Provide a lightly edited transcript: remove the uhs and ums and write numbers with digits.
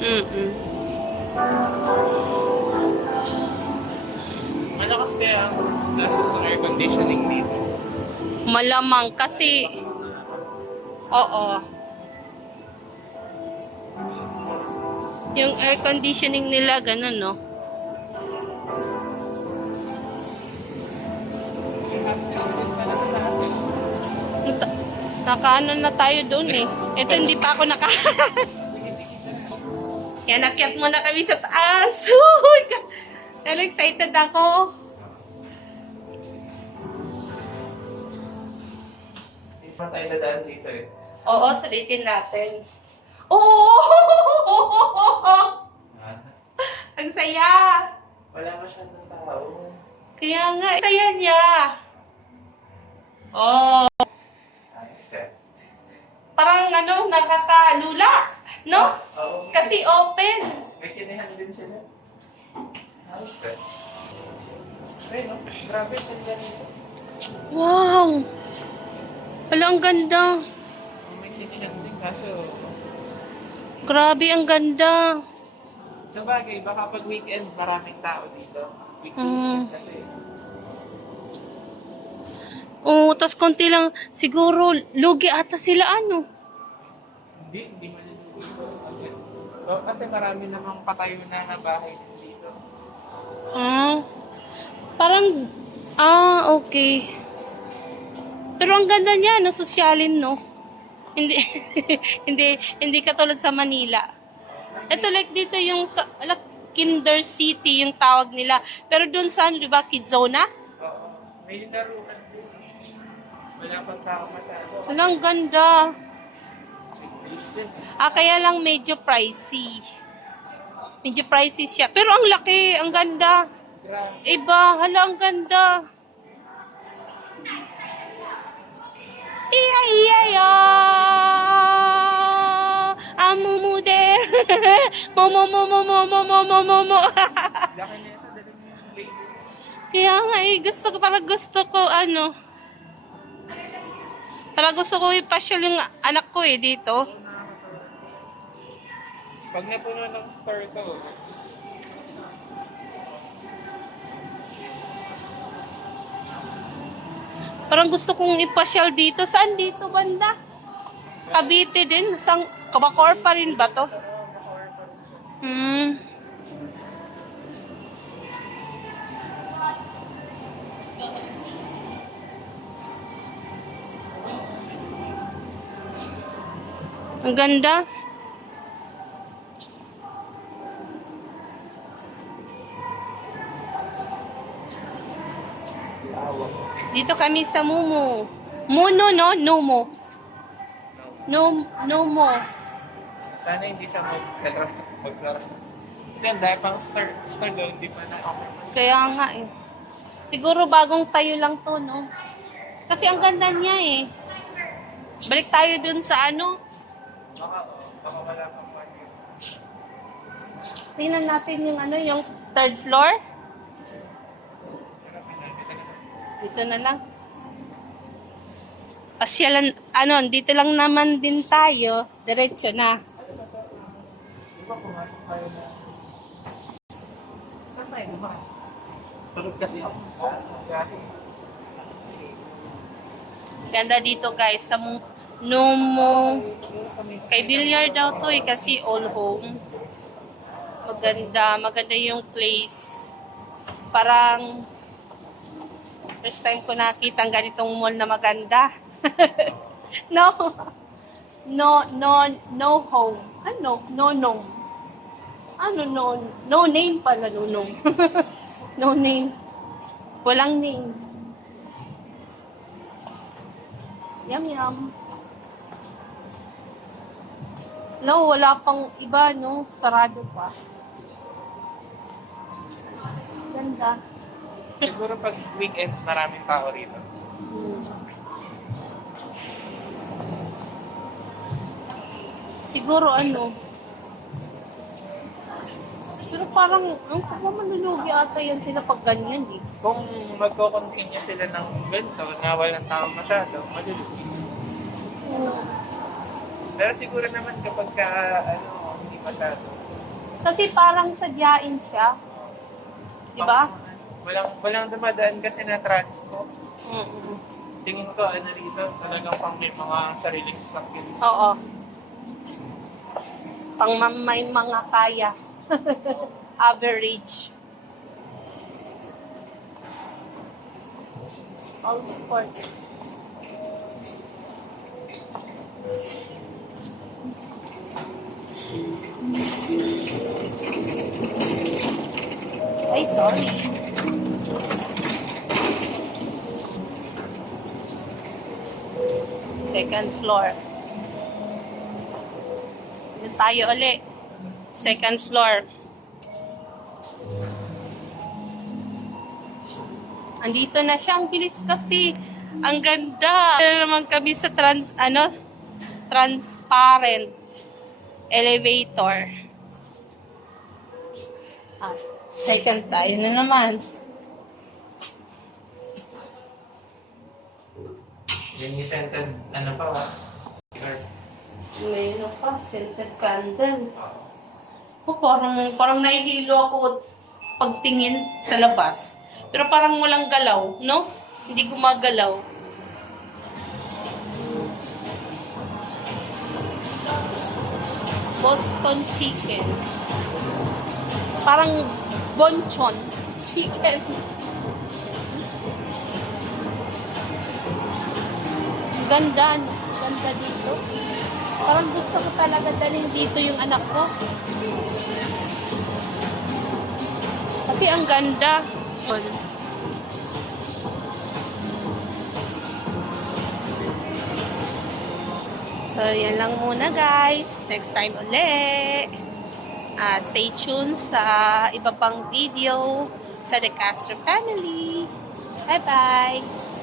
Mm-mm. Malakas kaya ang gasos sa air conditioning dito. Malamang kasi, oo. Yung air conditioning nila, ganun, no? Nakaano na tayo doon eh. Ito hindi pa ako Yan, nakyat muna kami sa taas. Uy, Pero excited ako. Hindi pa tayo dadaan dito eh. Oo, sulitin natin. Oo! Ang saya! Wala masyadong tao. Kaya nga, saya niya. Oh, Ayos eh. parang ano, nakakalula, no? Oo. Kasi open. May sinihan din sila. Ayos eh. Ay, no? Grabe sila dito. Wow! Wala, ang ganda. May sinihan din kaso... Grabe, ang ganda. Sa bagay, baka pag weekend maraming tao dito. Weekdays Mm. kasi. Oo, tas konti lang, siguro, lugi ata sila, ano? Hindi maluluto. Kasi marami namang patayo na bahay dito. Ah, parang, okay. Pero ang ganda niya, no, sosyalin, no? Hindi, hindi katulad sa Manila. Ito like dito yung sa, Kinder City yung tawag nila. Pero dun sa, di ba, Kidzona? Oo. May laruan din. Wala pang tao masyado. Wala, ang ganda. Weekdays din. Kaya lang medyo pricey. Medyo pricey siya. Pero ang laki, ang ganda. Grabe. Iba, hala, ang ganda. Iya, iya, iya. Amumuder. Mo. Laki na ito. Dali mo yung baby. Kaya nga parang gusto ko, parang gusto ko ipasyal yung anak ko dito. Pag napuno ng store to, Parang gusto kong ipasyal dito. Saan dito, banda? Cavite din. Kabacor pa rin ba to? Hmm. Ang ganda. Dito kami sa Mumu. Muno, no? Numo. Numo. sana hindi siya magsara. Kasi ang dahil pang store daw, hindi pa na okay. Kaya nga Siguro bagong tayo lang to, no? Kasi ang ganda niya Balik tayo dun sa Baka wala pang money. Tingnan natin yung third floor. Dito na lang. Pasyalan, dito lang naman din tayo. Diretso na. Di ba pumasok tayo na... Saan tayo naman? Tulog kasi ako. Ganda dito guys sa Numo. Kay Bilyar daw to kasi all home. Maganda yung place. Parang first time ko nakita ang ganitong mall na maganda. No home. No name pala, no. No name. Walang name. Yum. No, wala pang iba, no? Sarado pa. Ganda. Siguro pag weekend, maraming tao rito. Siguro pero parang, manlulugi ata yan sila pag ganyan Kung magko-continue sila ng ganito, na walang tao masyado, malulugi. Pero siguro naman kapag hindi masyado, Kasi parang sadyain siya. Di ba? Walang dumadaan kasi na transpo. Mm. Tingin ko, ano dito, talagang pang may mga sariling sasakyan. Oo. May mga kaya. Average. All sports. Ay, sorry. Second floor. Doon tayo uli. Second floor. Andito na siya. Ang bilis kasi. Ang ganda. Ano naman kami sa transparent elevator. Second tayo na naman. Yan yung scented, ano pa ba? Mayroon pa, scented candle. Parang nahihilo ako pagtingin sa labas. Pero parang walang galaw, no? Hindi gumagalaw. Boston chicken. Parang bonchon chicken. Ganda, no? Ganda dito. Parang gusto ko talaga dalhin dito yung anak ko. Kasi ang ganda. So, yan lang muna guys. Next time ulit. Stay tuned sa iba pang video sa The Castro family. Bye-bye!